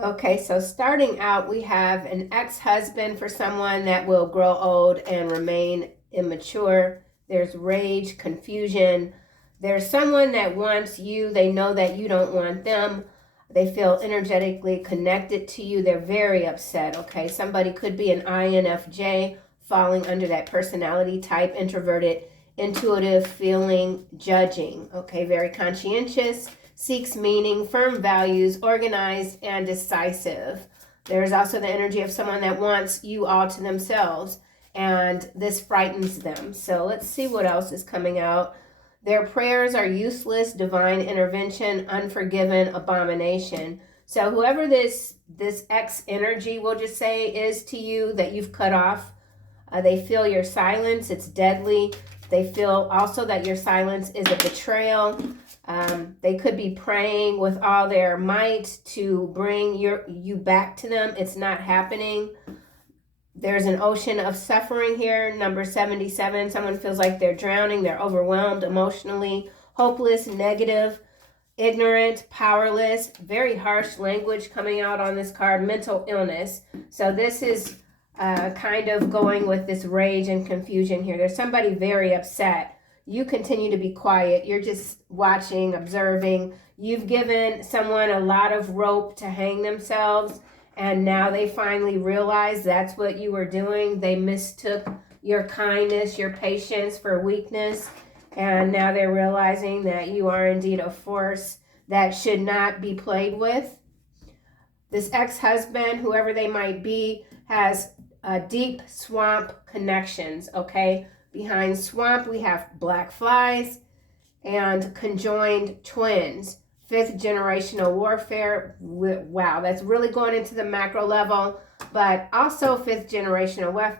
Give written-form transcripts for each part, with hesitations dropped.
Okay, so starting out, we have an ex-husband for someone that will grow old and remain immature. There's rage, confusion. There's someone that wants you. They know that you don't want them. They feel energetically connected to you. They're very upset, okay? Somebody could be an INFJ falling under that personality type, introverted, intuitive, feeling, judging, okay? Very conscientious, seeks meaning, firm values, organized, and decisive. There's also the energy of someone that wants you all to themselves, and this frightens them. So let's see what else is coming out. Their prayers are useless, divine intervention, unforgiven, abomination. So whoever this X energy, we'll just say, is to you that you've cut off, they feel your silence, it's deadly. They feel also that your silence is a betrayal. They could be praying with all their might to bring you back to them. It's not happening. There's an ocean of suffering here. Number 77, someone feels like they're drowning. They're overwhelmed emotionally, hopeless, negative, ignorant, powerless. Very harsh language coming out on this card. Mental illness. So this is kind of going with this rage and confusion here. There's somebody very upset. You continue to be quiet. You're just watching, observing. You've given someone a lot of rope to hang themselves, and now they finally realize that's what you were doing. They mistook your kindness, your patience for weakness, and now they're realizing that you are indeed a force that should not be played with. This ex-husband, whoever they might be, has deep swamp connections, okay? Behind swamp, we have black flies and conjoined twins. Fifth generational warfare. Wow, that's really going into the macro level. But also fifth generational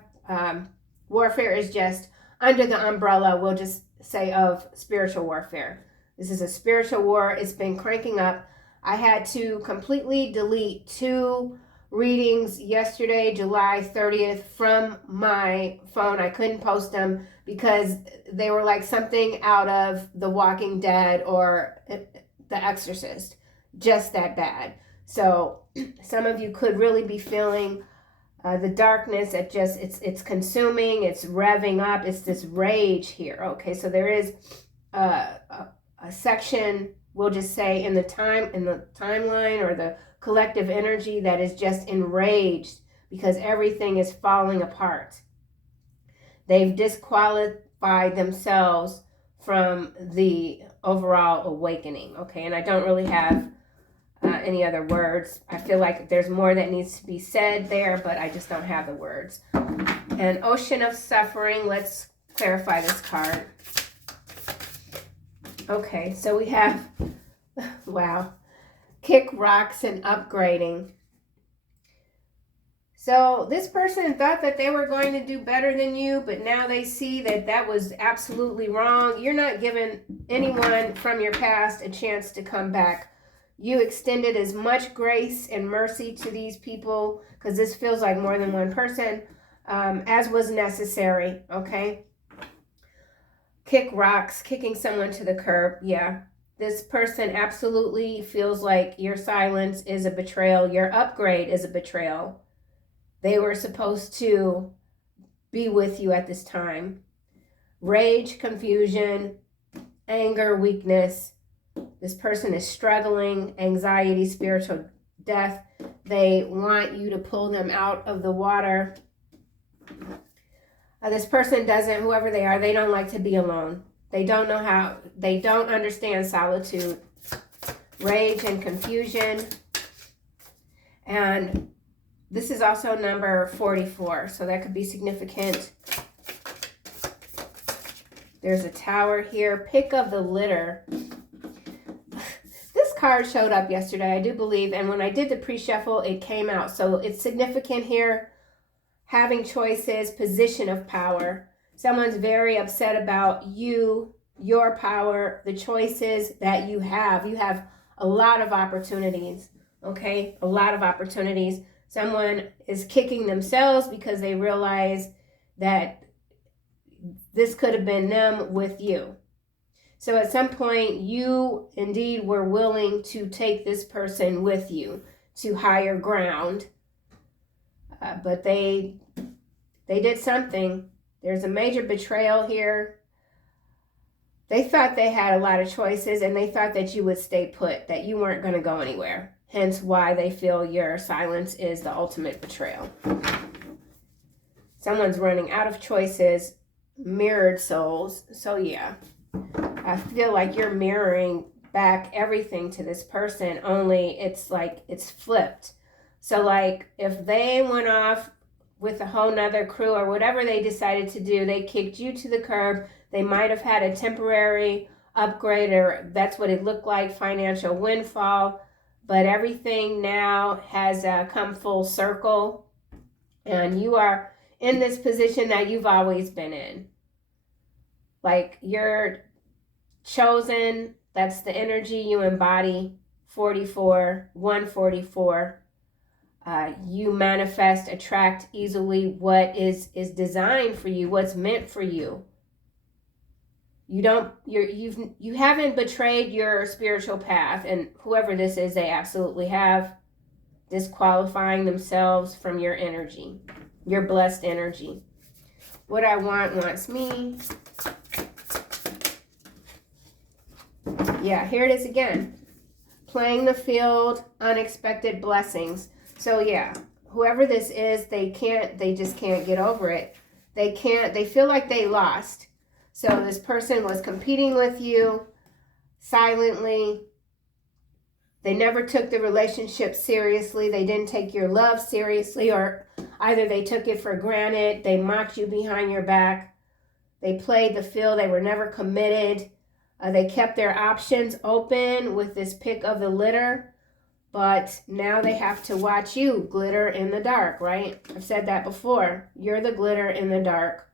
warfare is just under the umbrella, we'll just say, of spiritual warfare. This is a spiritual war. It's been cranking up. I had to completely delete 2 readings yesterday, July 30th, from my phone. I couldn't post them because they were like something out of The Walking Dead or The Exorcist. Just that bad. So some of you could really be feeling the darkness. It's consuming, it's revving up. It's this rage here. Okay, so there is a section, we'll just say, in the timeline or the collective energy that is just enraged because everything is falling apart. They've disqualified themselves from the overall awakening, okay? And I don't really have any other words. I feel like there's more that needs to be said there, but I just don't have the words. An ocean of suffering. Let's clarify this card. Okay, so we have, wow, kick rocks and upgrading. So this person thought that they were going to do better than you, but now they see that that was absolutely wrong. You're not giving anyone from your past a chance to come back. You extended as much grace and mercy to these people, because this feels like more than one person, as was necessary, okay? Kick rocks, kicking someone to the curb, yeah. This person absolutely feels like your silence is a betrayal. Your upgrade is a betrayal. They were supposed to be with you at this time. Rage, confusion, anger, weakness. This person is struggling, anxiety, spiritual death. They want you to pull them out of the water. This person doesn't, whoever they are, they don't like to be alone. They don't know how, they don't understand solitude, rage, and confusion. And this is also number 44, so that could be significant. There's a tower here. Pick of the litter. This card showed up yesterday, I do believe, and when I did the pre-shuffle, it came out. So it's significant here. Having choices, position of power. Someone's very upset about you, your power, the choices that you have. You have a lot of opportunities, okay? A lot of opportunities. Someone is kicking themselves because they realize that this could have been them with you. So at some point, you indeed were willing to take this person with you to higher ground. But they did something. There's a major betrayal here. They thought they had a lot of choices, and they thought that you would stay put, that you weren't going to go anywhere. Hence why they feel your silence is the ultimate betrayal. Someone's running out of choices, mirrored souls. So yeah, I feel like you're mirroring back everything to this person, only it's like it's flipped. So like if they went off with a whole nother crew or whatever they decided to do, they kicked you to the curb. They might have had a temporary upgrade, or that's what it looked like, financial windfall. But everything now has come full circle, and you are in this position that you've always been in. Like you're chosen, that's the energy you embody, 44, 144. You manifest, attract easily what is designed for you, what's meant for you. You haven't betrayed your spiritual path, and whoever this is, they absolutely have, disqualifying themselves from your energy, your blessed energy. What I want wants me. Yeah, here it is again. Playing the field, unexpected blessings. So yeah, whoever this is, they just can't get over it. They feel like they lost. So this person was competing with you silently. They never took the relationship seriously. They didn't take your love seriously, or either they took it for granted. They mocked you behind your back. They played the field. They were never committed. They kept their options open with this pick of the litter. But now they have to watch you glitter in the dark, right? I've said that before. You're the glitter in the dark.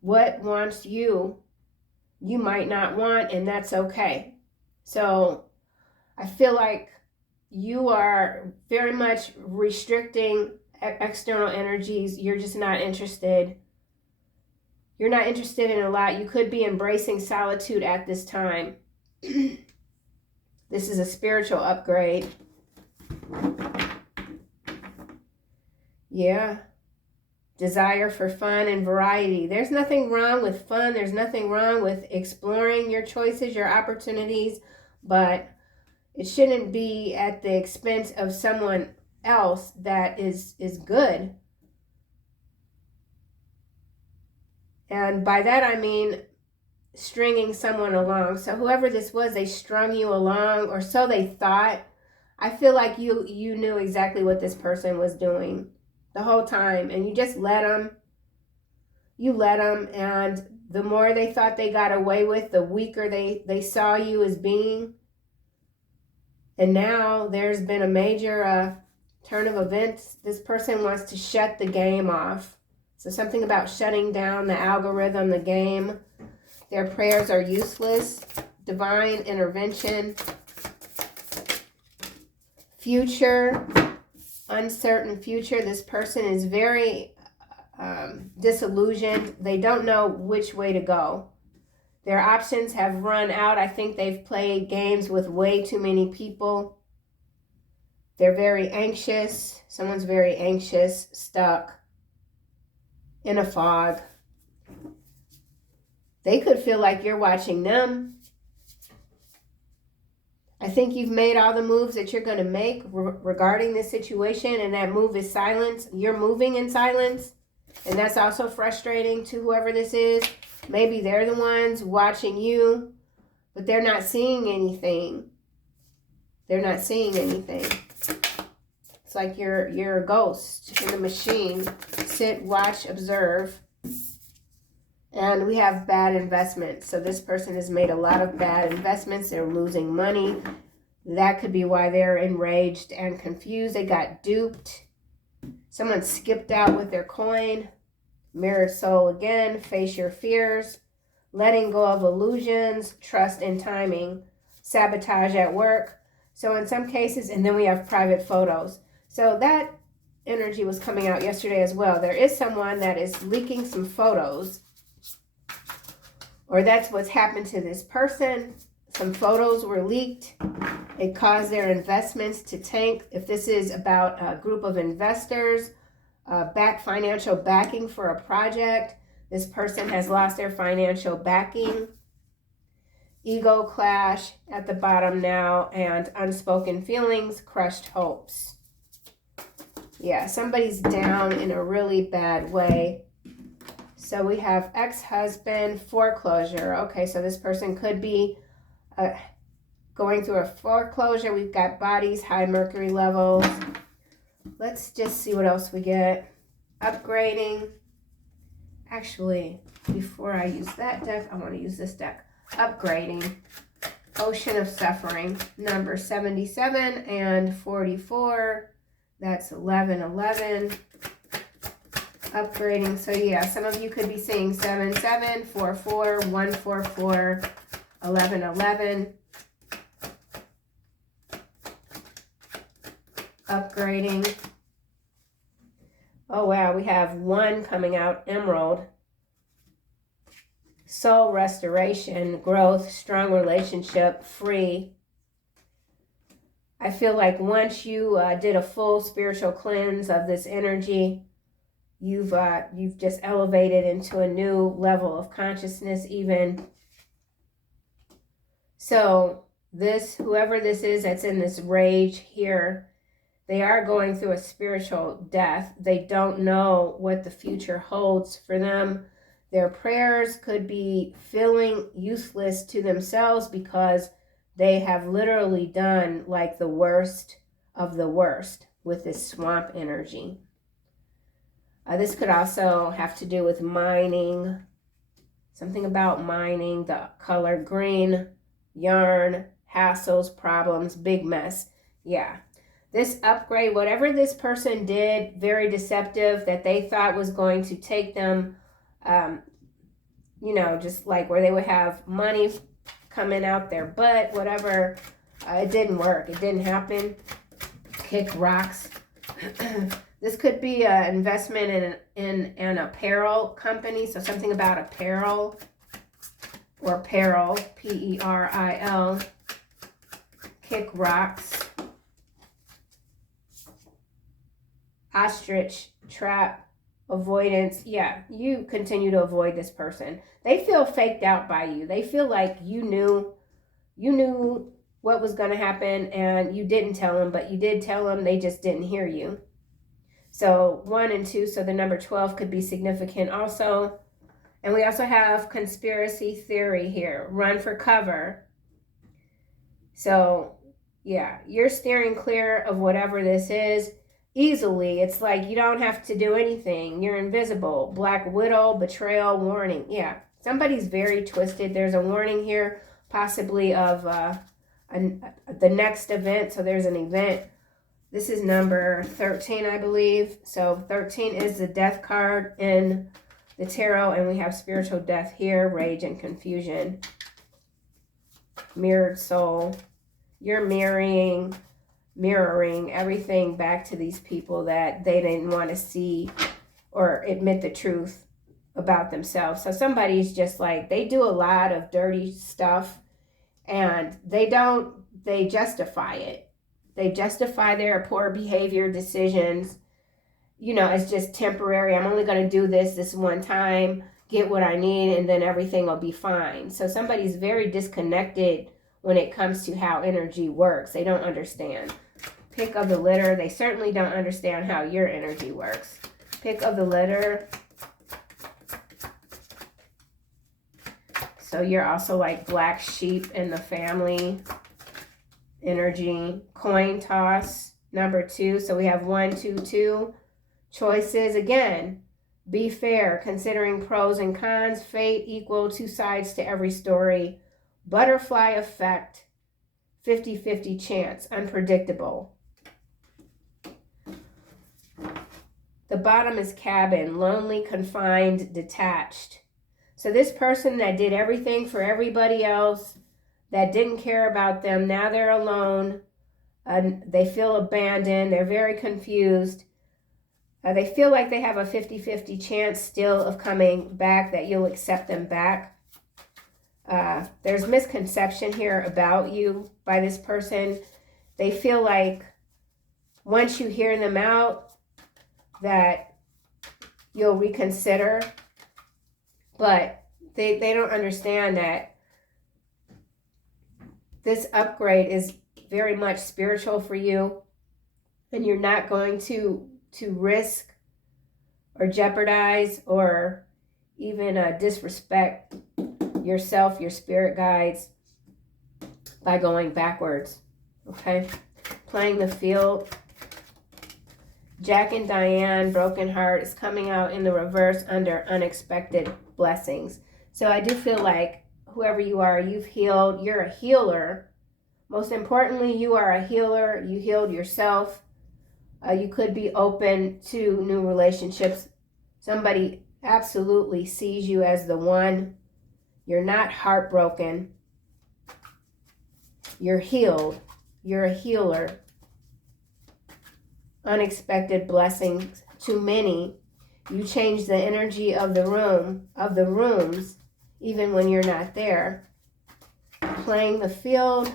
What wants you, you might not want, and that's okay. So I feel like you are very much restricting external energies. You're just not interested. You're not interested in a lot. You could be embracing solitude at this time. This is a spiritual upgrade. Yeah. Desire for fun and variety. There's nothing wrong with fun. There's nothing wrong with exploring your choices, your opportunities, but it shouldn't be at the expense of someone else that is good. And by that I mean stringing someone along. So whoever this was, they strung you along, or so they thought. I feel like you knew exactly what this person was doing the whole time, and you just let them. You let them, and the more they thought they got away with, the weaker they saw you as being. And now there's been a major turn of events. This person wants to shut the game off. So something about shutting down the algorithm, the game. Their prayers are useless. Divine intervention. Future, uncertain future. This person is very disillusioned. They don't know which way to go. Their options have run out. I think they've played games with way too many people. They're very anxious. Someone's very anxious, stuck in a fog. They could feel like you're watching them. I think you've made all the moves that you're going to make regarding this situation, and that move is silence. You're moving in silence, and that's also frustrating to whoever this is. Maybe they're the ones watching you, but they're not seeing anything. They're not seeing anything. It's like you're a ghost in the machine. Sit, watch, observe. And we have bad investments. So this person has made a lot of bad investments. They're losing money. That could be why they're enraged and confused. They got duped. Someone skipped out with their coin. Mirrored soul again. Face your fears. Letting go of illusions. Trust in timing. Sabotage at work. So in some cases, and then we have private photos. So that energy was coming out yesterday as well. There is someone that is leaking some photos, or that's what's happened to this person. some photos were leaked. It caused their investments to tank. If this is about a group of investors, financial backing for a project, this person has lost their financial backing. Ego clash at the bottom now, and unspoken feelings, crushed hopes. Yeah, somebody's down in a really bad way. So we have ex-husband, foreclosure. Okay, so this person could be going through a foreclosure. We've got bodies, high mercury levels. Let's just see what else we get. Upgrading. Actually, before I use that deck, I want to use this deck. Upgrading. Ocean of suffering. Number 77 and 44. That's 1111. Upgrading. So yeah, some of you could be seeing 77, 44, 144, 1111. Upgrading. Oh wow, we have 1 coming out, emerald. Soul restoration, growth, strong relationship, free. I feel like once you did a full spiritual cleanse of this energy, you've just elevated into a new level of consciousness even. So this, whoever this is that's in this rage here, they are going through a spiritual death. They don't know what the future holds for them. Their prayers could be feeling useless to themselves because they have literally done like the worst of the worst with this swamp energy. This could also have to do with mining. Something about mining, the color green, yarn, hassles, problems, big mess. Yeah. This upgrade, whatever this person did, very deceptive, that they thought was going to take them, just like where they would have money coming out their butt, whatever. It didn't work. It didn't happen. Kick rocks. This could be an investment in an apparel company. So something about apparel or peril, P-E-R-I-L. Kick rocks. Ostrich, trap, avoidance. Yeah, you continue to avoid this person. They feel faked out by you. They feel like you knew what was going to happen and you didn't tell them, but you did tell them, they just didn't hear you. So 1 and 2, so the number 12 could be significant also. And we also have conspiracy theory here, run for cover. So yeah, you're steering clear of whatever this is easily. It's like you don't have to do anything. You're invisible. Black widow, betrayal, warning. Yeah, somebody's very twisted. There's a warning here, possibly of the next event. So there's an event. This is number 13, I believe. So 13 is the death card in the tarot, and we have spiritual death here, rage and confusion. Mirrored soul. You're mirroring everything back to these people that they didn't want to see or admit the truth about themselves. So somebody's just like, they do a lot of dirty stuff and they justify it. They justify their poor behavior decisions. It's just temporary. I'm only going to do this one time, get what I need, and then everything will be fine. So somebody's very disconnected when it comes to how energy works. They don't understand. Pick of the litter. They certainly don't understand how your energy works. Pick of the litter. So you're also like black sheep in the family energy. Coin toss, number 2. So we have 1, 2, 2. Choices again. Be fair, considering pros and cons. Fate, equal, 2 sides to every story. Butterfly effect, 50-50 chance, unpredictable. The bottom is cabin, lonely, confined, detached. So this person that did everything for everybody else, that didn't care about them, now they're alone. They feel abandoned. They're very confused. They feel like they have a 50-50 chance still of coming back, that you'll accept them back. There's misconception here about you by this person. They feel like once you hear them out that you'll reconsider, but they don't understand that this upgrade is very much spiritual for you, and you're not going to risk or jeopardize or even disrespect yourself, your spirit guides, by going backwards. Okay? Playing the field. Jack and Diane, broken heart, is coming out in the reverse under unexpected blessings. So I do feel like whoever you are, you've healed. You're a healer. Most importantly, you are a healer. You healed yourself. You could be open to new relationships. Somebody absolutely sees you as the one. You're not heartbroken. You're healed. You're a healer. Unexpected blessings to many. You change the energy of the rooms, even when you're not there. Playing the field.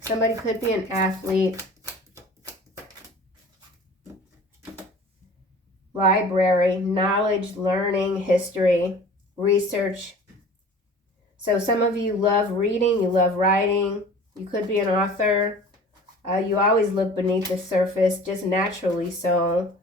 Somebody could be an athlete. Library, knowledge, learning, history, research. So some of you love reading, you love writing. You could be an author. You always look beneath the surface, just naturally so.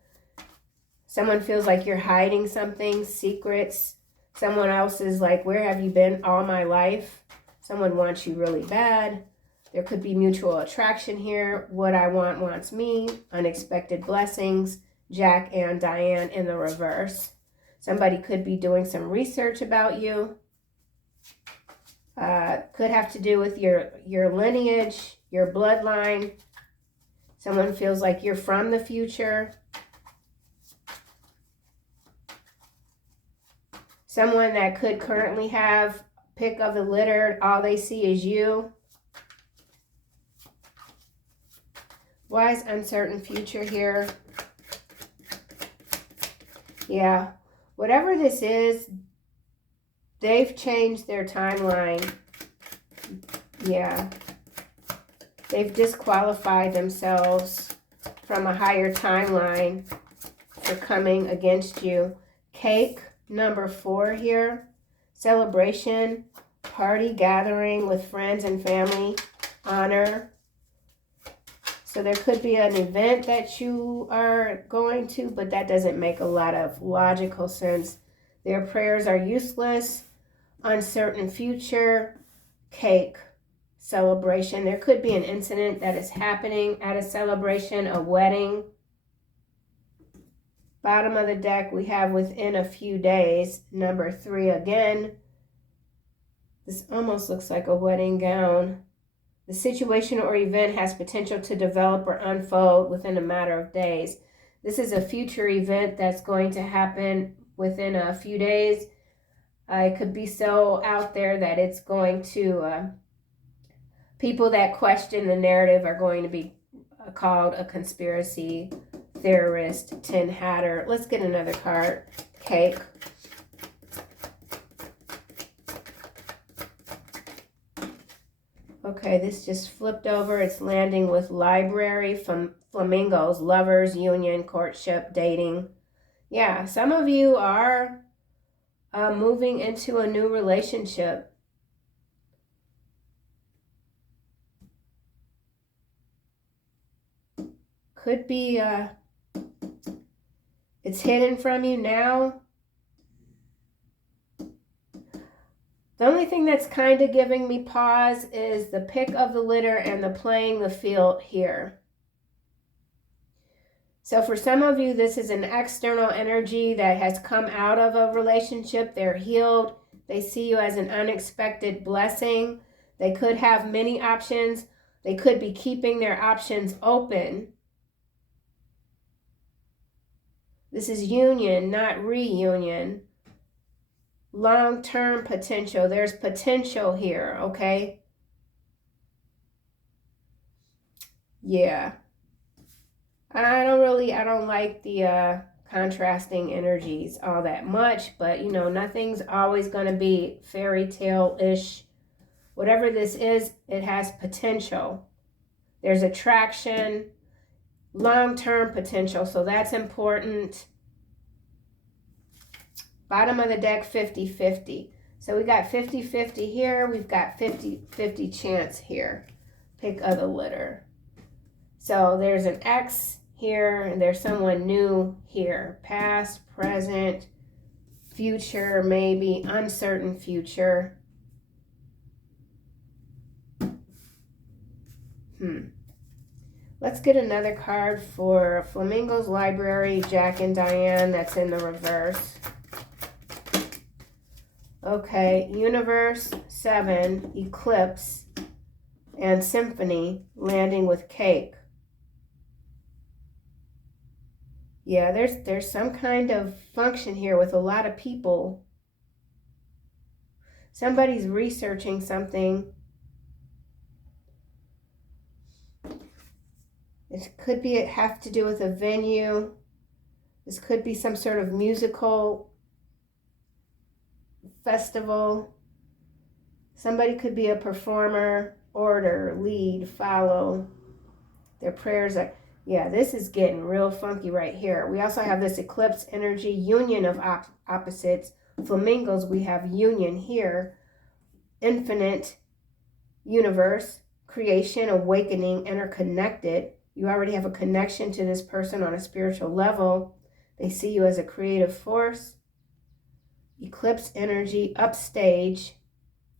Someone feels like you're hiding something, secrets. Someone else is like, where have you been all my life? Someone wants you really bad. There could be mutual attraction here. What I want wants me. Unexpected blessings. Jack and Diane in the reverse. Somebody could be doing some research about you. Could have to do with your lineage, your bloodline. Someone feels like you're from the future. Someone that could currently have pick of the litter, all they see is you. Wise, uncertain future here. Yeah, whatever this is, they've changed their timeline. Yeah. They've disqualified themselves from a higher timeline for coming against you. Cake, number 4 here. Celebration, party, gathering with friends and family, honor. So there could be an event that you are going to, but that doesn't make a lot of logical sense. Their prayers are useless. Uncertain future. Cake. Celebration. There could be an incident that is happening at a celebration, a wedding. Bottom of the deck, we have within a few days. Number 3 again. This almost looks like a wedding gown. The situation or event has potential to develop or unfold within a matter of days. This is a future event that's going to happen within a few days. It could be so out there that it's going to, people that question the narrative are going to be called a conspiracy theorist, tin hatter. Let's get another card. Cake. Okay, this just flipped over. It's landing with library, flamingos, lovers, union, courtship, dating. Yeah, some of you are moving into a new relationship. Could be, it's hidden from you now. The only thing that's kind of giving me pause is the pick of the litter and the playing the field here. So for some of you, this is an external energy that has come out of a relationship. They're healed. They see you as an unexpected blessing. They could have many options. They could be keeping their options open. This is union, not reunion. Long-term potential. There's potential here, okay? Yeah. I don't like the contrasting energies all that much, but you know, nothing's always going to be fairy tale-ish. Whatever this is, it has potential. There's attraction, long-term potential, so that's important. Bottom of the deck, 50-50. So we got 50-50 here. We've got 50-50 chance here. Pick of the litter. So there's an X here, and there's someone new here. Past, present, future, maybe, uncertain future. Let's get another card for Flamingo's Library, Jack and Diane, that's in the reverse. Okay, Universe, 7, Eclipse, and Symphony, landing with Cake. Yeah, there's some kind of function here with a lot of people. Somebody's researching something. It could have to do with a venue. This could be some sort of musical festival. Somebody could be a performer, order, lead, follow. Their prayers are, yeah, this is getting real funky right here. We also have this eclipse energy, union of opposites. Flamingos, we have union here. Infinite universe, creation, awakening, interconnected. You already have a connection to this person on a spiritual level. They see you as a creative force. Eclipse energy, upstage.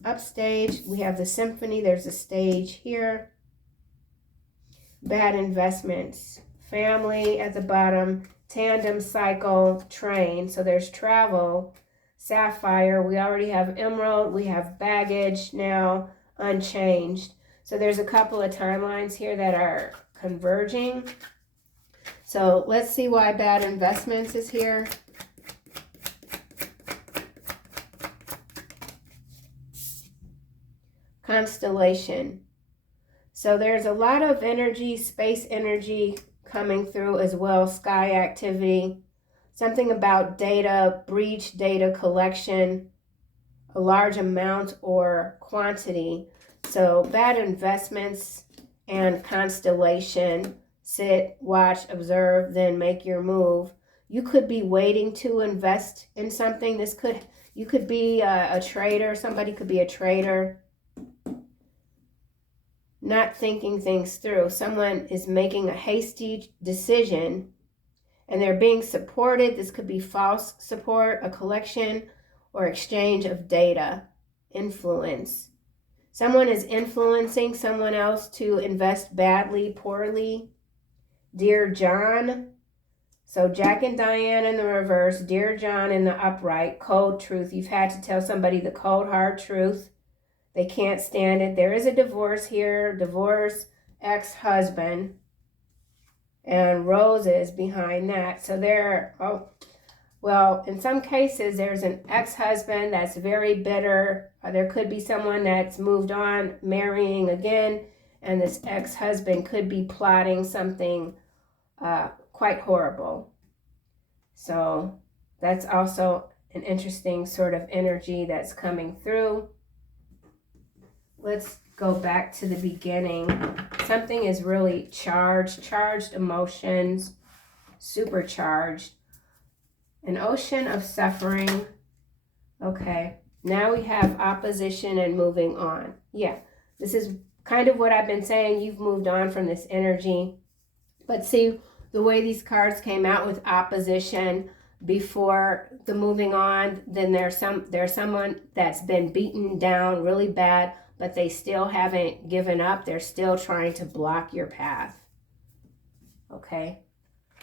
Upstage, we have the symphony. There's a stage here. Bad investments. Family at the bottom. Tandem cycle, train. So there's travel. Sapphire, we already have emerald. We have baggage now, unchanged. So there's a couple of timelines here that are converging. So let's see why bad investments is here. Constellation. So there's a lot of energy, space energy coming through as well. Sky activity. Something about data, breach, data collection, a large amount or quantity. So bad investments and constellation. Sit, watch, observe, then make your move. You could be waiting to invest in something. You could be a trader. Somebody could be a trader. Not thinking things through. Someone is making a hasty decision and they're being supported. This could be false support, a collection or exchange of data, influence. Someone is influencing someone else to invest badly, poorly. Dear John. So Jack and Diane in the reverse, Dear John in the upright, cold truth. You've had to tell somebody the cold, hard truth. They can't stand it. There is a divorce here. Divorce, ex-husband. And roses behind that. So well, in some cases, there's an ex-husband that's very bitter. There could be someone that's moved on, marrying again. And this ex-husband could be plotting something quite horrible. So that's also an interesting sort of energy that's coming through. Let's go back to the beginning. Something is really charged emotions, supercharged. An ocean of suffering. Okay, now we have opposition and moving on. Yeah, this is kind of what I've been saying. You've moved on from this energy. But see, the way these cards came out with opposition before the moving on, then there's someone that's been beaten down really bad, but they still haven't given up. They're still trying to block your path. Okay?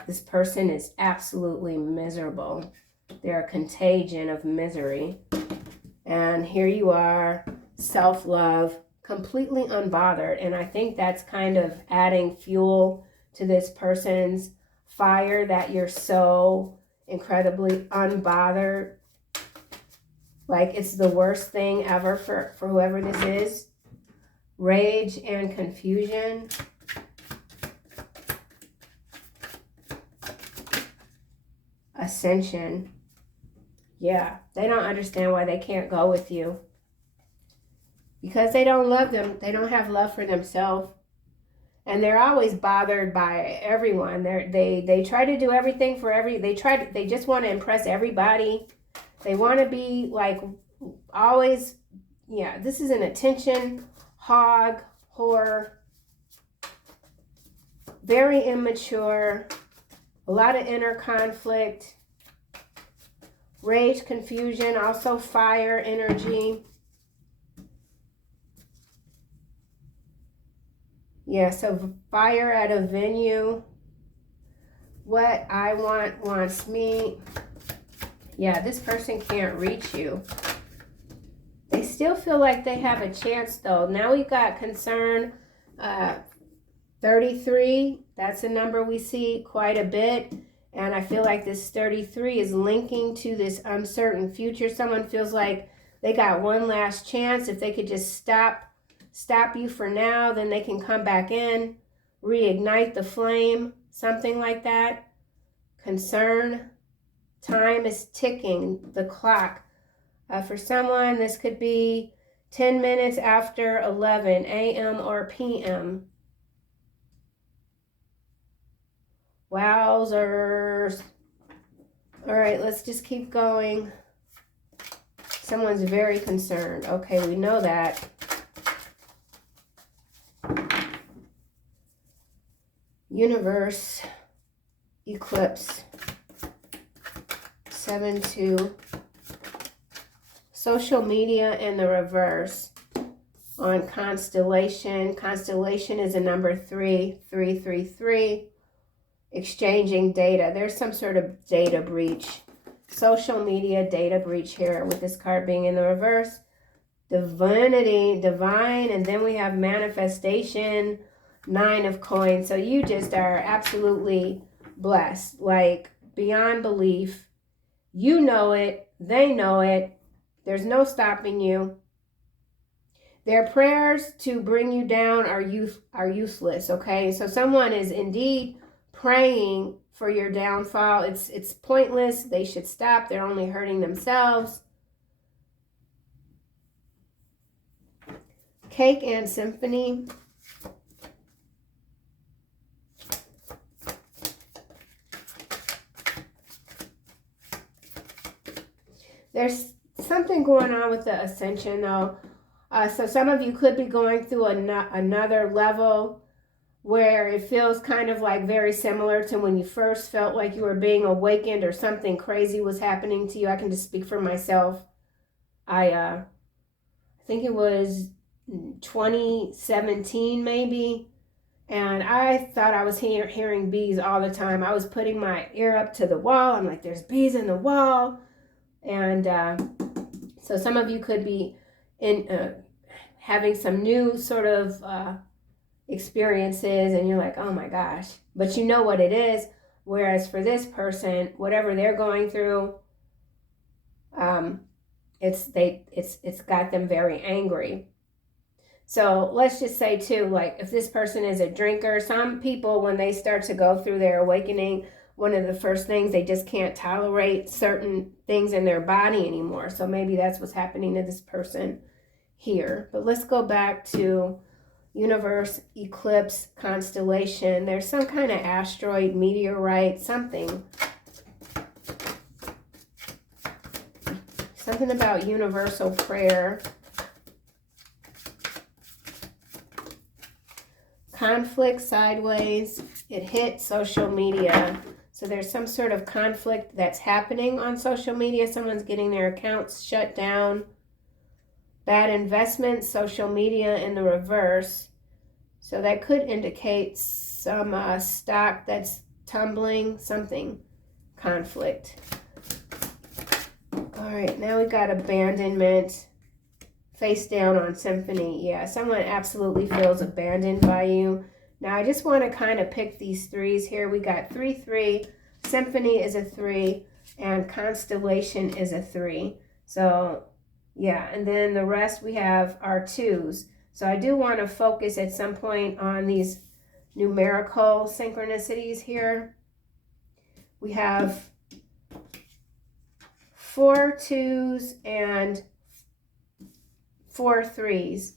This person is absolutely miserable. They're a contagion of misery. And here you are, self-love, completely unbothered. And I think that's kind of adding fuel to this person's fire, that you're so incredibly unbothered. Like it's the worst thing ever for whoever this is. Rage and confusion. ascension. Yeah, they don't understand why they can't go with you. Because they don't love them. They don't have love for themselves. And they're always bothered by everyone. They try to do everything for they just want to impress everybody. They want to be like always, yeah, this is an attention hog, whore. Very immature. A lot of inner conflict. Rage, confusion, also fire energy. Yeah, so fire at a venue. What I want wants me. Yeah, this person can't reach you. They still feel like they have a chance though. Now we've got concern. 33, that's a number we see quite a bit. And I feel like this 33 is linking to this uncertain future. Someone feels like they got one last chance. If they could just stop you for now, then they can come back in, reignite the flame, something like that. Concern. Time is ticking, the clock. For someone, this could be 10 minutes after 11 a.m. or p.m. Wowzers. All right, let's just keep going. Someone's very concerned. Okay, we know that. Universe, eclipse, 7-2. Social media in the reverse on constellation. Constellation is a number 3. Exchanging data. There's some sort of data breach. Social media data breach here with this card being in the reverse. Divinity, divine, and then we have manifestation, 9 of coins. So you just are absolutely blessed, like beyond belief. You know it. They know it. There's no stopping you. Their prayers to bring you down are useless, okay? So someone is indeed praying for your downfall. It's pointless. They should stop. They're only hurting themselves. Cake and symphony. There's something going on with the ascension though. So some of you could be going through another level where it feels kind of like very similar to when you first felt like you were being awakened or something crazy was happening to you. I can just speak for myself. I think it was 2017 maybe, and I thought I was hearing bees all the time. I was putting my ear up to the wall. I'm like, there's bees in the wall. And so some of you could be having some new sort of experiences, and you're like, oh my gosh, but you know what it is. Whereas for this person, whatever they're going through, it's got them very angry. So let's just say too, like if this person is a drinker, some people when they start to go through their awakening, one of the first things, they just can't tolerate certain things in their body anymore. So maybe that's what's happening to this person here. But let's go back to universe, eclipse, constellation. There's some kind of asteroid, meteorite, something. Something about universal prayer. Conflict sideways. It hit social media. So there's some sort of conflict that's happening on social media. Someone's getting their accounts shut down. Bad investment, social media in the reverse. So that could indicate some stock that's tumbling, something. Conflict. All right, now we got abandonment. Face down on symphony. Yeah, someone absolutely feels abandoned by you. Now I just want to kind of pick these threes here. We got 3-3. Symphony is a 3. And constellation is a 3. So yeah, and then the rest we have our 2s. So I do want to focus at some point on these numerical synchronicities here. We have 4 2s and 4 3s.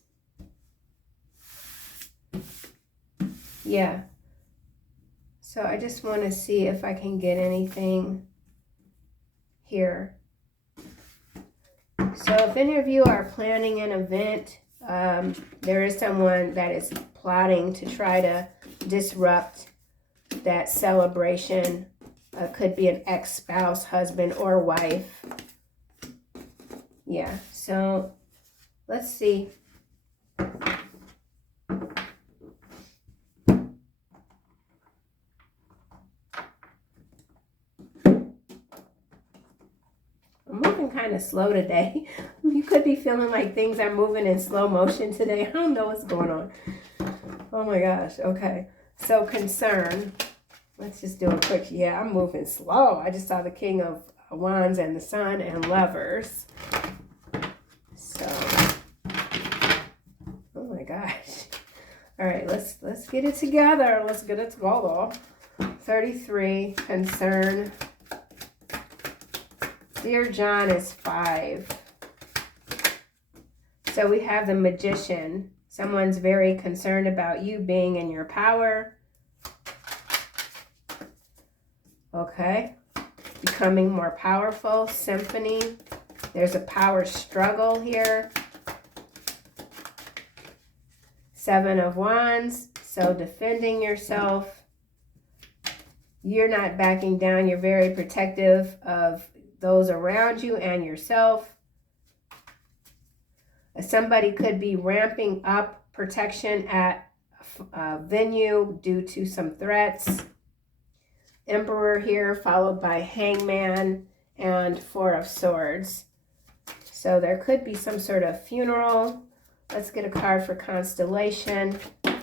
Yeah. So I just want to see if I can get anything here. So if any of you are planning an event, there is someone that is plotting to try to disrupt that celebration. Could be an ex-spouse, husband, or wife. Yeah, so let's see. I'm moving kind of slow today. You could be feeling like things are moving in slow motion today. I don't know what's going on. Oh my gosh. Okay. So concern. Let's just do a quick. Yeah, I'm moving slow. I just saw the King of Wands and the Sun and Lovers. So, oh my gosh. All right, let's get it together. Let's get it together. 33, concern. Dear John is 5. So we have the Magician. Someone's very concerned about you being in your power. Okay. Becoming more powerful. Symphony. There's a power struggle here. 7 of Wands. So defending yourself. You're not backing down. You're very protective of those around you and yourself. Somebody could be ramping up protection at a venue due to some threats. Emperor here, followed by Hangman and 4 of Swords. So there could be some sort of funeral. Let's get a card for constellation. All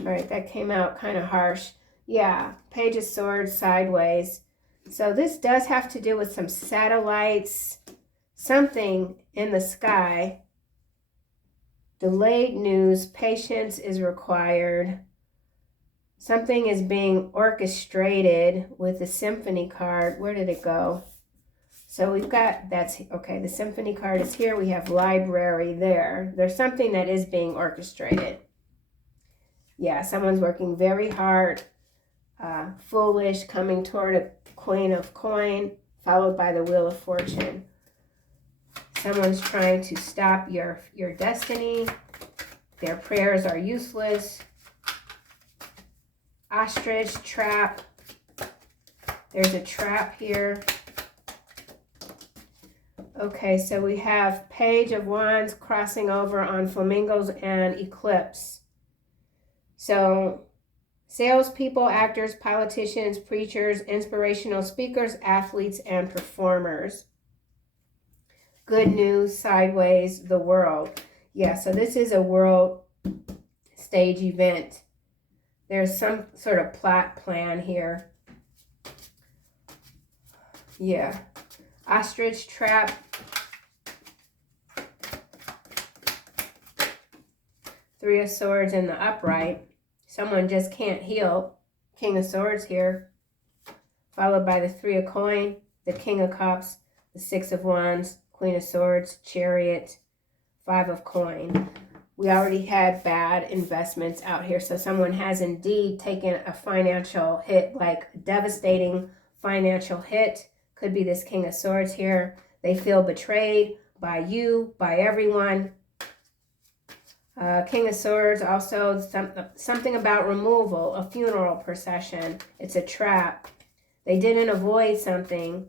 right, that came out kind of harsh. Yeah, Page of Swords sideways. So this does have to do with some satellites, something in the sky. Delayed news, patience is required. Something is being orchestrated with the Symphony card. Where did it go? So we've got, that's, okay, the Symphony card is here. We have library there. There's something that is being orchestrated. Yeah, someone's working very hard. Foolish, coming toward a Queen of Coin, followed by the Wheel of Fortune. Someone's trying to stop your destiny. Their prayers are useless. Ostrich, trap. There's a trap here. Okay, so we have Page of Wands crossing over on flamingos and eclipse. So salespeople, actors, politicians, preachers, inspirational speakers, athletes, and performers. Good news, sideways, the world. Yeah, so this is a world stage event. There's some sort of plot plan here. Yeah. Ostrich, trap. Three of Swords in the upright. Someone just can't heal. King of Swords here. Followed by the 3 of Coin, the King of Cups, the 6 of Wands, Queen of Swords, Chariot, 5 of Coin. We already had bad investments out here. So someone has indeed taken a financial hit, like devastating financial hit. Could be this King of Swords here. They feel betrayed by you, by everyone. King of Swords, also something about removal, a funeral procession. It's a trap. They didn't avoid something.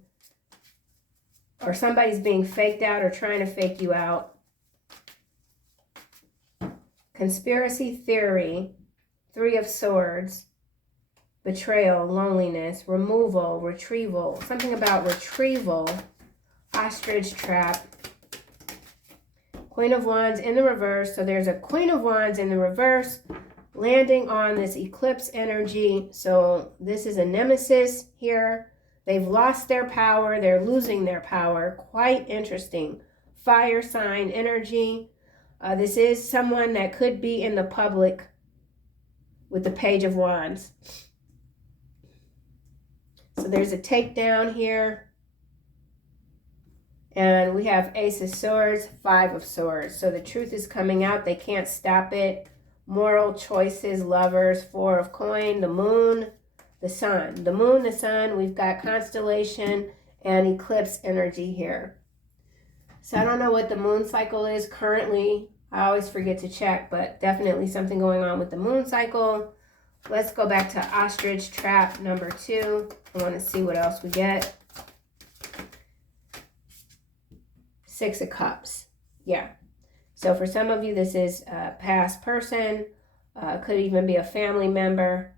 Or somebody's being faked out or trying to fake you out. Conspiracy theory, 3 of Swords, betrayal, loneliness, removal, retrieval, something about retrieval, ostrich trap, Queen of Wands in the reverse. So there's a Queen of Wands in the reverse landing on this eclipse energy. So this is a nemesis here. They've lost their power. They're losing their power. Quite interesting. Fire sign energy. This is someone that could be in the public with the Page of Wands. So there's a takedown here. And we have Ace of Swords, Five of Swords. So the truth is coming out. They can't stop it. Moral choices, lovers, Four of Coin, the moon, the sun. The moon, the sun, we've got constellation and eclipse energy here. So I don't know what the moon cycle is currently. I always forget to check, but definitely something going on with the moon cycle. Let's go back to ostrich trap number 2. I want to see what else we get. Six of Cups. Yeah. So for some of you, this is a past person. Could even be a family member.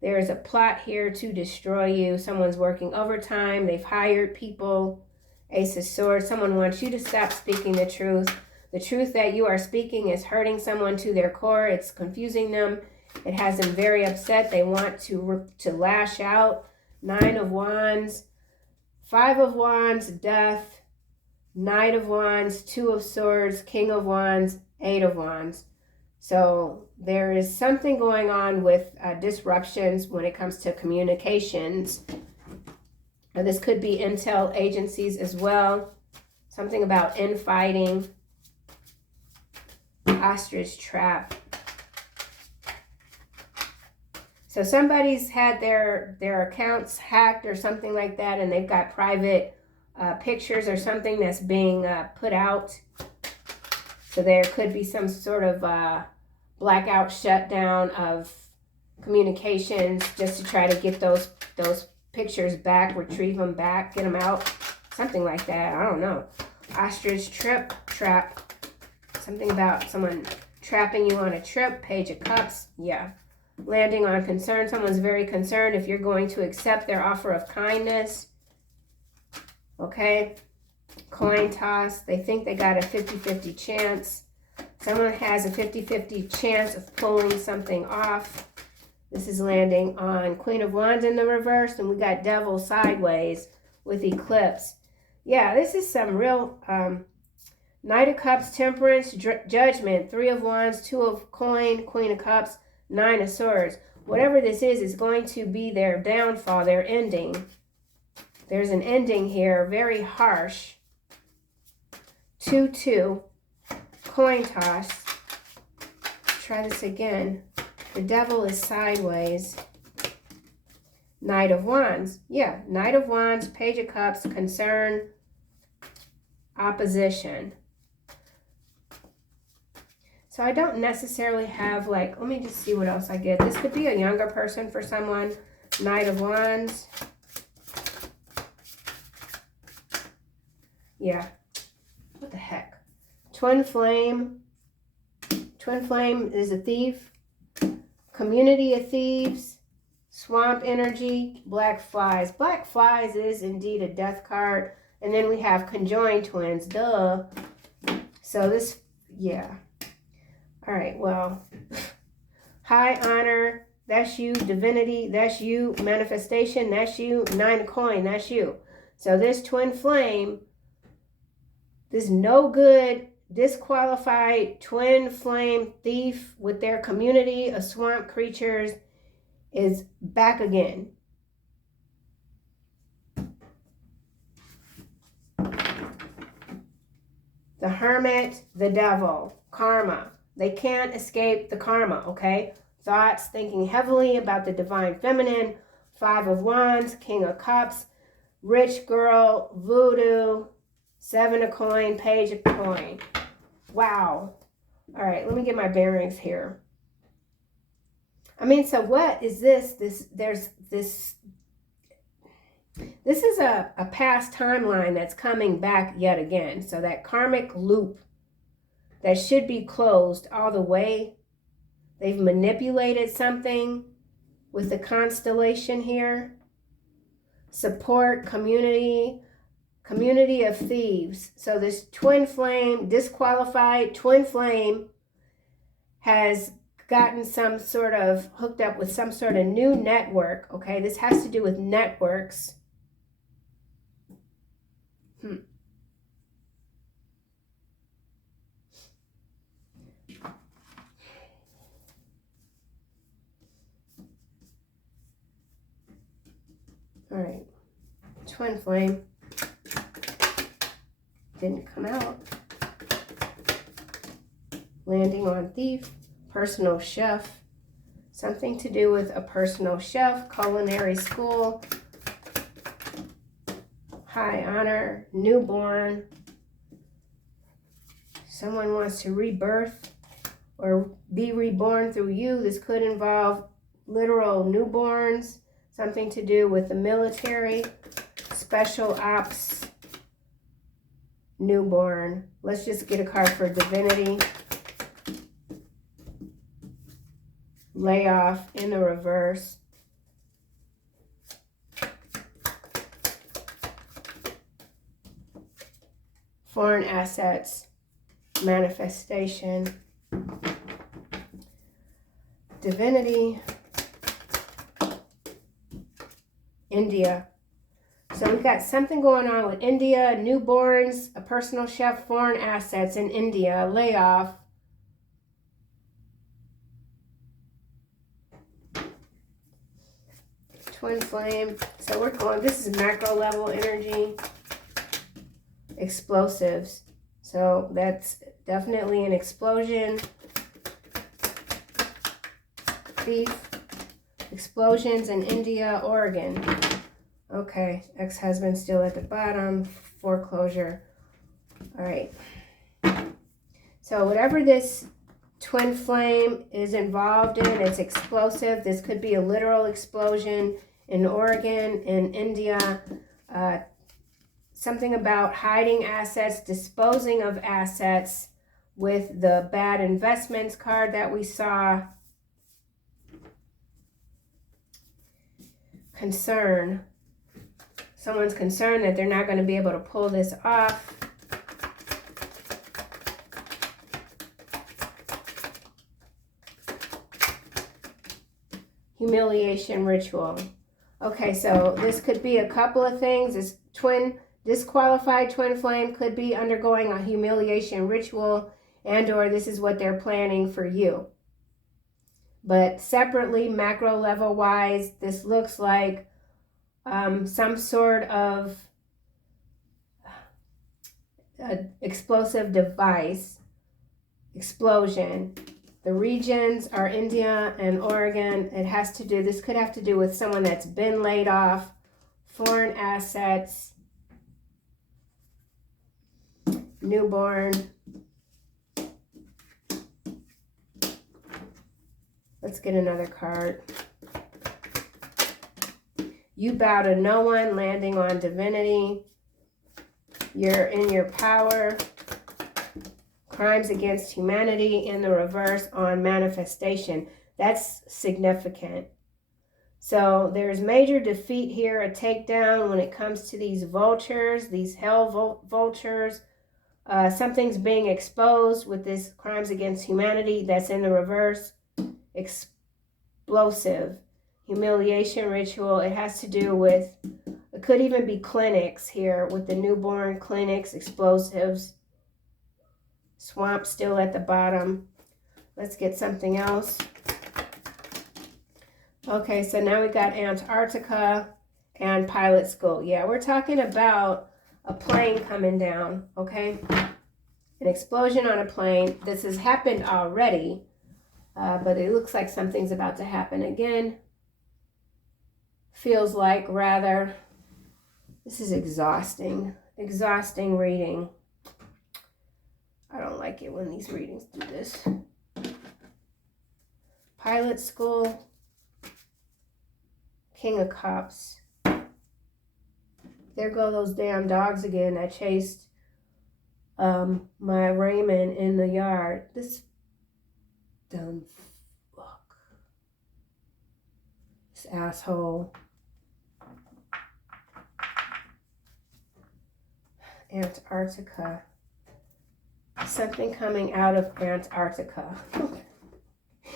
There is a plot here to destroy you. Someone's working overtime. They've hired people. Ace of Swords. Someone wants you to stop speaking the truth. The truth that you are speaking is hurting someone to their core. It's confusing them. It has them very upset. They want to lash out. Nine of Wands. Five of Wands. Death. Knight of Wands, Two of Swords, King of Wands, Eight of Wands. So there is something going on with disruptions when it comes to communications. This could be intel agencies as well. Something about infighting. Ostrich trap. So somebody's had their accounts hacked or something like that, and they've got private pictures or something that's being put out. So there could be some sort of blackout shutdown of communications just to try to get those pictures back, retrieve them back, get them out, something like that. I don't know. Ostrich trap. Something about someone trapping you on a trip. Page of Cups. Yeah. Landing on concern. Someone's very concerned if you're going to accept their offer of kindness. Okay, coin toss. They think they got a 50-50 chance. Someone has a 50-50 chance of pulling something off. This is landing on Queen of Wands in the reverse, and we got Devil sideways with eclipse. Yeah, this is some real Knight of Cups, Temperance, Judgment, Three of Wands, Two of Coin, Queen of Cups, Nine of Swords. Whatever this is going to be their downfall, their ending. There's an ending here, very harsh. 2-2, coin toss. Try this again. The Devil is sideways. Knight of Wands. Yeah, Knight of Wands, Page of Cups, concern, opposition. So I don't necessarily have let me just see what else I get. This could be a younger person for someone. Knight of Wands. Yeah. What the heck? Twin Flame. Twin Flame is a thief. Community of Thieves. Swamp Energy. Black Flies. Black Flies is indeed a death card. And then we have Conjoined Twins. Duh. So this, yeah. All right, well. High Honor. That's you. Divinity. That's you. Manifestation. That's you. Nine of Coin. That's you. So this Twin Flame, this no good, disqualified twin flame thief with their community of swamp creatures is back again. The Hermit, the Devil, karma. They can't escape the karma, okay? Thoughts, thinking heavily about the divine feminine. Five of Wands, King of Cups, rich girl, voodoo, Seven of Coin, Page of Coin. Wow. All right, let me get my bearings here. I mean, so what is this? This is a past timeline that's coming back yet again. So that karmic loop that should be closed all the way. They've manipulated something with the constellation here. Support, community of thieves. So this twin flame, disqualified twin flame, has gotten some sort of hooked up with some sort of new network. Okay, this has to do with networks. All right, twin flame. Didn't come out. Landing on thief, personal chef. Something to do with a personal chef, culinary school, high honor, newborn. Someone wants to rebirth or be reborn through you. This could involve literal newborns, something to do with the military, special ops, newborn. Let's just get a card for divinity. Layoff in the reverse. Foreign assets, manifestation. Divinity, India. So we've got something going on with India, newborns, a personal chef, foreign assets in India, layoff. Twin flame. So we're going, this is macro level energy. Explosives. So that's definitely an explosion. Thief. Explosions in India, Oregon. Okay, ex-husband still at the bottom. Foreclosure. All right. So whatever this twin flame is involved in, it's explosive. This could be a literal explosion in Oregon, in India. Something about hiding assets, disposing of assets with the bad investments card that we saw. Concern. Someone's concerned that they're not going to be able to pull this off. Humiliation ritual. Okay, so this could be a couple of things. This disqualified twin flame could be undergoing a humiliation ritual, and or this is what they're planning for you. But separately, macro level wise, this looks like some sort of explosive device, explosion. The regions are India and Oregon. It has to do, this could have to do with someone that's been laid off, foreign assets, newborn. Let's get another card. You bow to no one, landing on divinity. You're in your power. Crimes against humanity in the reverse on manifestation. That's significant. So there's major defeat here, a takedown when it comes to these vultures, these hell vultures. Something's being exposed with this crimes against humanity that's in the reverse. Explosive. Humiliation ritual. It has to do with, it could even be clinics here with the newborn clinics, explosives. Swamp still at the bottom. Let's get something else. Okay, so now we got Antarctica and pilot school. Yeah, we're talking about a plane coming down, okay? An explosion on a plane. This has happened already, but it looks like something's about to happen again. Feels like, rather. This is exhausting. Exhausting reading. I don't like it when these readings do this. Pilot school. King of Cups. There go those damn dogs again that chased my Raymond in the yard. This dumb fuck. This asshole. Antarctica. Something coming out of Antarctica.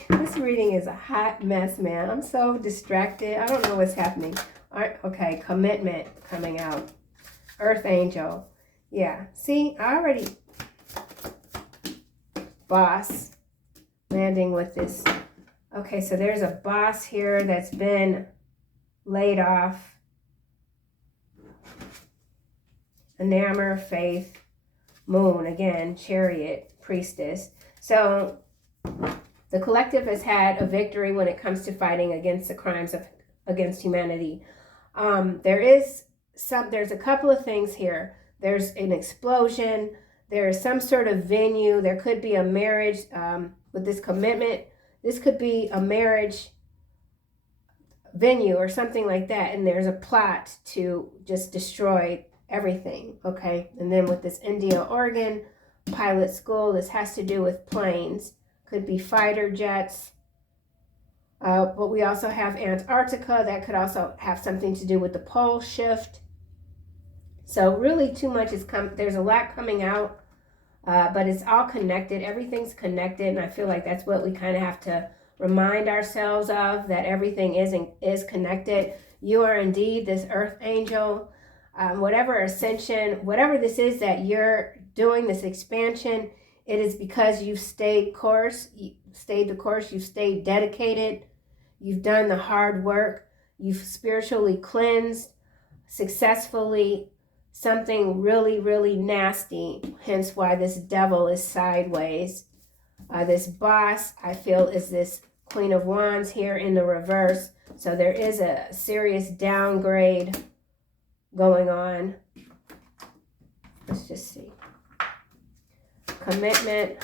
This reading is a hot mess, man. I'm so distracted. I don't know what's happening. Okay, commitment coming out. Earth angel. Yeah, see, I already... Boss. Landing with this. Okay, so there's a boss here that's been laid off. Enamor, faith. Moon, again, Chariot, Priestess. So the collective has had a victory when it comes to fighting against the crimes against humanity. There's a couple of things here. There's an explosion. There is some sort of venue. There could be a marriage with this commitment. This could be a marriage venue or something like that. And there's a plot to just destroy everything. Okay. And then with this India, Oregon pilot school, this has to do with planes. Could be fighter jets. But we also have Antarctica. That could also have something to do with the pole shift. So really too much is there's a lot coming out, but it's all connected. Everything's connected. And I feel like that's what we kind of have to remind ourselves of, that everything is connected. You are indeed this earth angel. Whatever ascension, whatever this is that you're doing, this expansion, it is because you've stayed the course, you've stayed dedicated, you've done the hard work, you've spiritually cleansed successfully something really, really nasty, hence why this devil is sideways. This boss, I feel, is this Queen of Wands here in the reverse. So there is a serious downgrade going on. Let's just see. Commitment.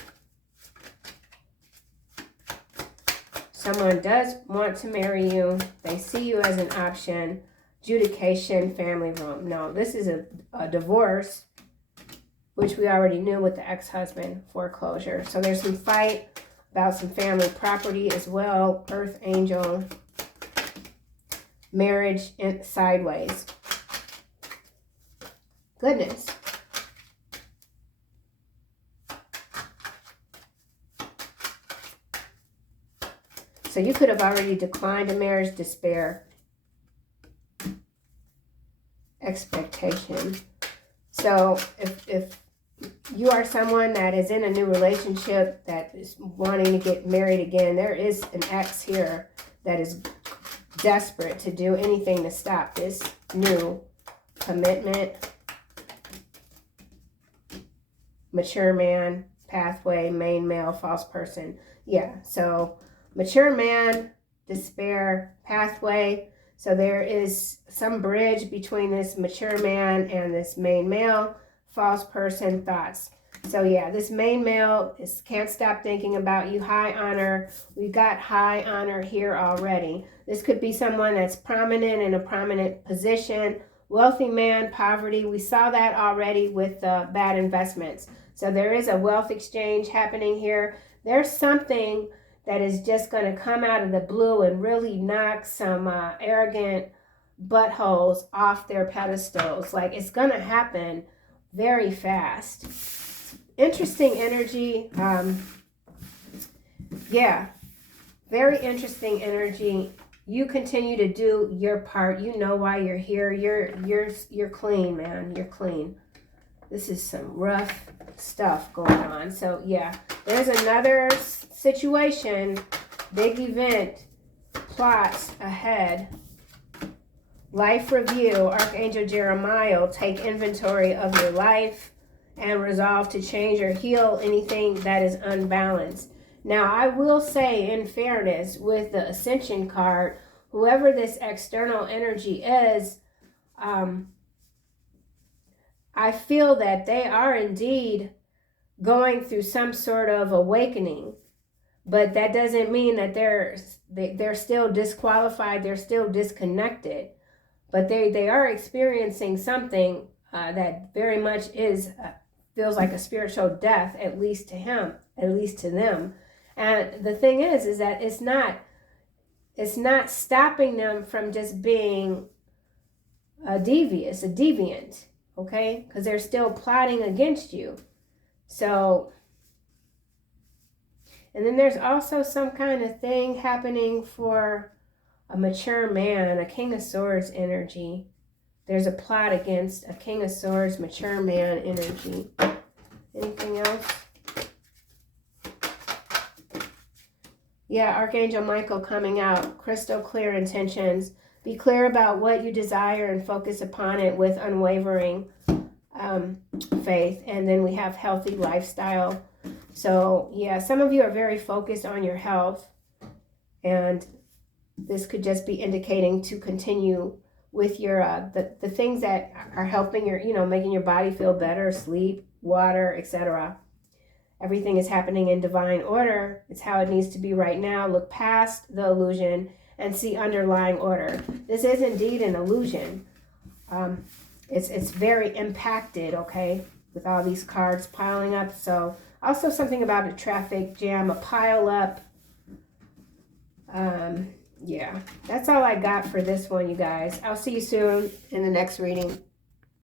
Someone does want to marry you. They see you as an option. Adjudication, family room. No, this is a divorce, which we already knew with the ex-husband, foreclosure. So there's some fight about some family property as well. Earth angel. Marriage sideways. Goodness. So you could have already declined a marriage, despair, expectation. So if you are someone that is in a new relationship that is wanting to get married again, there is an ex here that is desperate to do anything to stop this new commitment. Mature man, pathway, main male, false person. Yeah, so mature man, despair, pathway. So there is some bridge between this mature man and this main male, false person, thoughts. So yeah, this main male can't stop thinking about you. High honor. We've got high honor here already. This could be someone that's prominent in a prominent position. Wealthy man, poverty. We saw that already with bad investments. So there is a wealth exchange happening here. There's something that is just going to come out of the blue and really knock some arrogant buttholes off their pedestals. Like, it's going to happen very fast. Interesting energy. Yeah, very interesting energy. You continue to do your part. You know why you're here. You're clean, man. You're clean. This is some rough stuff going on. So yeah, there's another situation, big event, plots ahead. Life review, Archangel Jeremiah, take inventory of your life and resolve to change or heal anything that is unbalanced. Now, I will say, in fairness, with the Ascension card, whoever this external energy is, I feel that they are indeed going through some sort of awakening. But that doesn't mean that they're still disqualified, they're still disconnected. But they are experiencing something that very much feels like a spiritual death, at least to him, at least to them. And the thing is that it's not stopping them from just being a deviant, okay? Because they're still plotting against you. So, and then there's also some kind of thing happening for a mature man, a King of Swords energy. There's a plot against a King of Swords, mature man energy. Anything else? Yeah, Archangel Michael coming out. Crystal clear intentions. Be clear about what you desire and focus upon it with unwavering faith. And then we have healthy lifestyle. So yeah, some of you are very focused on your health, and this could just be indicating to continue with your the things that are helping your, making your body feel better: sleep, water, etc. Everything is happening in divine order. It's how it needs to be right now. Look past the illusion and see underlying order. This is indeed an illusion. It's very impacted, okay, with all these cards piling up. So also something about a traffic jam, a pile up. Yeah, that's all I got for this one, you guys. I'll see you soon in the next reading.